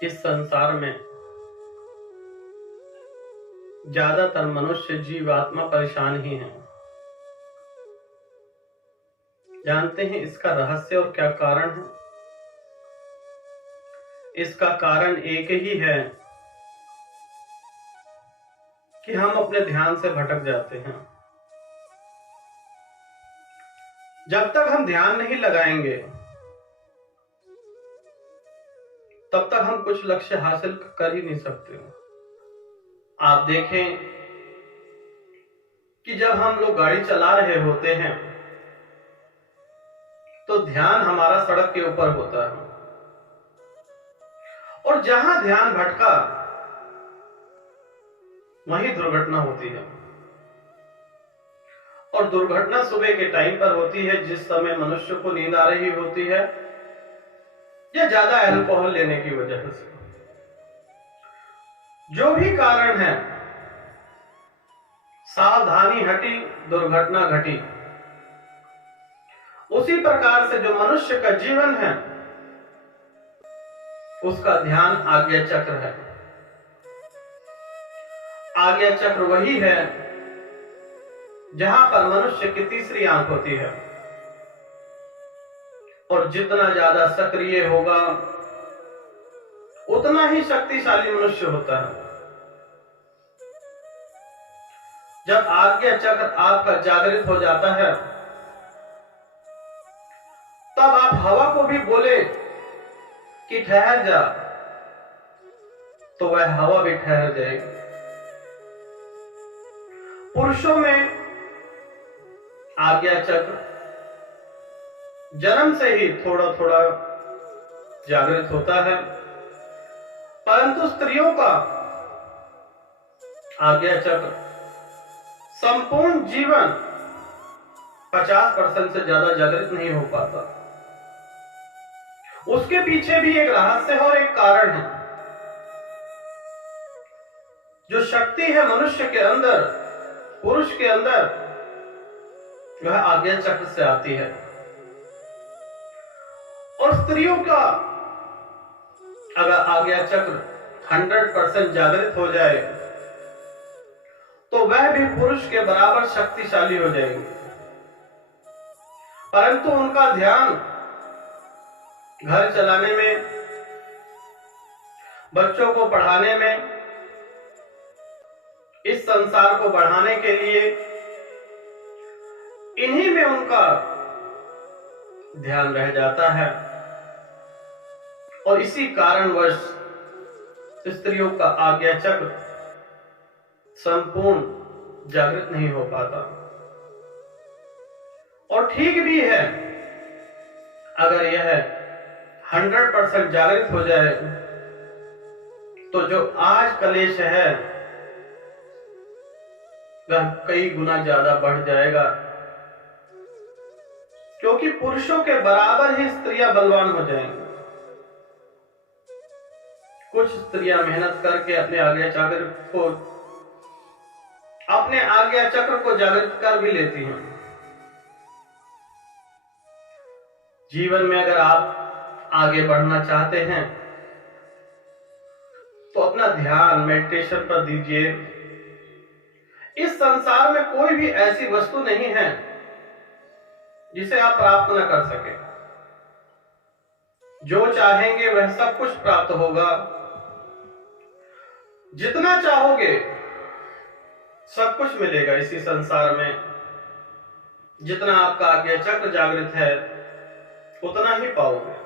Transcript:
इस संसार में ज्यादातर मनुष्य जीवात्मा परेशान ही हैं। जानते हैं इसका रहस्य और क्या कारण है? इसका कारण एक ही है कि हम अपने ध्यान से भटक जाते हैं। जब तक हम ध्यान नहीं लगाएंगे तब तक हम कुछ लक्ष्य हासिल कर ही नहीं सकते। आप देखें कि जब हम लोग गाड़ी चला रहे होते हैं तो ध्यान हमारा सड़क के ऊपर होता है, और जहां ध्यान भटका वहीं दुर्घटना होती है। और दुर्घटना सुबह के टाइम पर होती है, जिस समय मनुष्य को नींद आ रही होती है या ज्यादा अल्कोहल लेने की वजह से। जो भी कारण है, सावधानी हटी दुर्घटना घटी। उसी प्रकार से जो मनुष्य का जीवन है उसका ध्यान आज्ञा चक्र है। आज्ञा चक्र वही है जहां पर मनुष्य की तीसरी आंख होती है, और जितना ज्यादा सक्रिय होगा उतना ही शक्तिशाली मनुष्य होता है। जब आज्ञा चक्र आपका जागृत हो जाता है तब आप हवा को भी बोले कि ठहर जा, तो वह हवा भी ठहर जाएगी। पुरुषों में आज्ञा चक्र जन्म से ही थोड़ा थोड़ा जागृत होता है, परंतु स्त्रियों का आज्ञा चक्र संपूर्ण जीवन 50% से ज्यादा जागृत नहीं हो पाता। उसके पीछे भी एक रहस्य और एक कारण है। जो शक्ति है मनुष्य के अंदर, पुरुष के अंदर, वह आज्ञा चक्र से आती है। और स्त्रियों का अगर आज्ञा चक्र 100% जागृत हो जाए तो वह भी पुरुष के बराबर शक्तिशाली हो जाएगी, परंतु उनका ध्यान घर चलाने में, बच्चों को पढ़ाने में, इस संसार को बढ़ाने के लिए, इन्हीं में उनका ध्यान रह जाता है। और इसी कारणवश स्त्रियों का आज्ञा चक्र संपूर्ण जागृत नहीं हो पाता। और ठीक भी है, अगर यह 100% जागृत हो जाए तो जो आज कलेश है वह कई गुना ज्यादा बढ़ जाएगा, क्योंकि पुरुषों के बराबर ही स्त्रियां बलवान हो जाएंगी। कुछ स्त्रियां मेहनत करके अपने आज्ञा चक्र को जागृत कर भी लेती हैं। जीवन में अगर आप आगे बढ़ना चाहते हैं तो अपना ध्यान मेडिटेशन पर दीजिए। इस संसार में कोई भी ऐसी वस्तु नहीं है जिसे आप प्राप्त न कर सके। जो चाहेंगे वह सब कुछ प्राप्त होगा। जितना चाहोगे सब कुछ मिलेगा इसी संसार में। जितना आपका आज्ञा चक्र जागृत है उतना ही पाओगे।